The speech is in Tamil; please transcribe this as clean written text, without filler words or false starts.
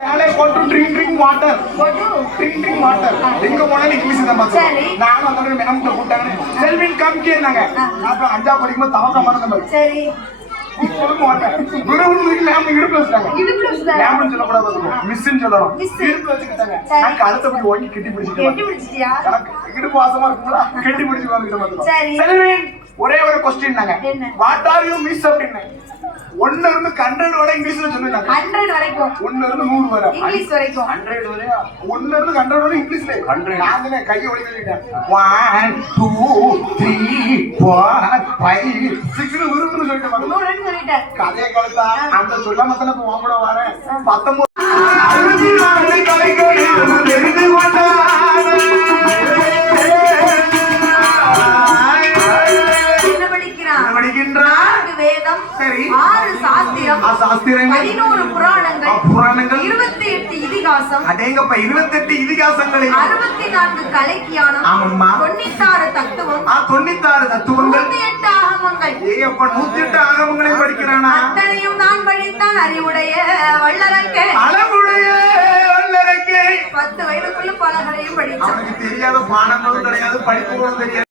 ட்ரிங்க் வாட்டர் எங்க போனாலும் இங்கிலீஷ் தான் பாத்து நானும் அந்த மேம் கூப்பிட்டாங்க செல்வின் கம் கேனாங்க நான் அஞ்சா படிக்கும்போது தவக்க மாட்டேன் சரி சொல்லுங்க வாங்க குருவுக்கு மேம் இடுப்புல வச்சாங்க மேம் சொல்லக்கூடாது மிஸ்ன்னு சொல்லணும் இடுப்புல வச்சுக்கிட்டாங்க எனக்கு அடுத்தபடி ஓங்கி கட்டி பிடிச்சிட்டியா எனக்கு இடுப்பு வாசமா இருக்கும்ல கட்டி பிடிச்சு வாங்கிட்டு செல்வின் ஒரே ஒரு क्वेश्चन நாங்க வாட் ஆர் யூ மிஸ் அப்படினே 1 இருந்து 100 வரை இங்கிலீஷ்ல சொல்லுங்க 100 வரைக்கும் 1 இருந்து 100 வரை இங்கிலீஷ் வரைக்கும் 100 வரை 1 இருந்து 100 வரை இங்கிலீஷ்ல 100 நானே கையை ஒளி சொல்லிட்டேன் 1 2 3 4 5 6 உருன்னு சொல்லிட்டேன் 100 சொல்லிட்டேன் கதைய கலத்தா அந்த சொல்ல மத்தன போ கூட வரேன் 19 64 கலைகளை தெரிந்து கொண்டானே வேதம் 6 சாஸ்திரம் 11 புராணங்கள் 28 இதிகாசம் அடேங்கப்பா 28 இதிகாசங்களை 64 கலைக்கியானம் ஆமாம்மா 96 தத்துவம் 96 தத்துவங்கள் 108 ஆகமங்கள் ஏப்பா 108 ஆகமங்களை படிக்கிறானா அத்தனையும் நான் படித்தான் அறிவுடைய வல்லரக்கே 10 வயதுக்குள்ள பலகளையும் படிச்சான் அவனுக்கு தெரியாத பாடங்களும் கிடையாது படிப்புகளும் தெரியாது